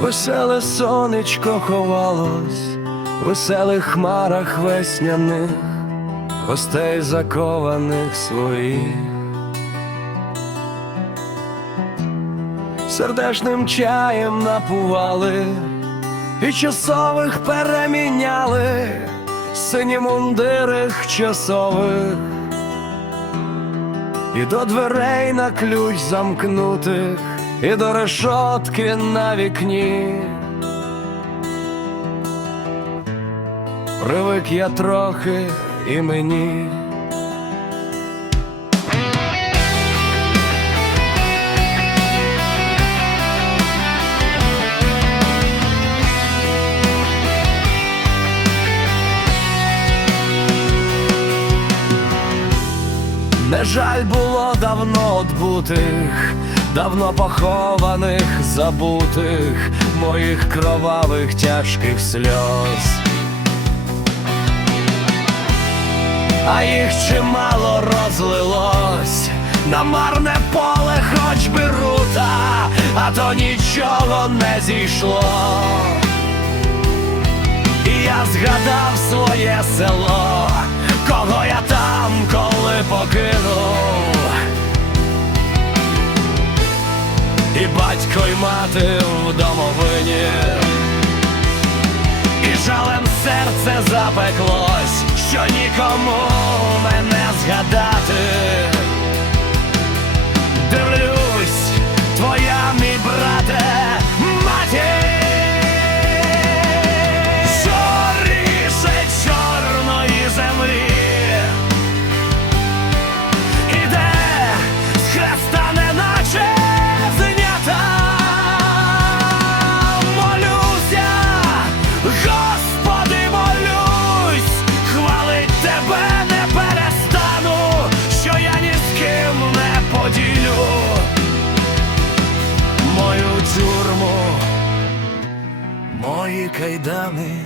Веселе сонечко ховалось, в веселих хмарах весняних, гостей закованих своїх. Сердешним чаєм напували, і часових переміняли, сині мундирих часових, і до дверей на ключ замкнутих, і до решотки на вікні. Привик я трохи і мені. Не жаль було давно отбутих, давно похованих, забутих, моїх кровавих тяжких сльоз. А їх чимало розлилось на марне поле, хоч би рута, а то нічого не зійшло. І я згадав своє село, кого я там коли покинув. І батько, й мати в домовині, і жалем серце запеклось, що нікому мене згадати. Мої кайдани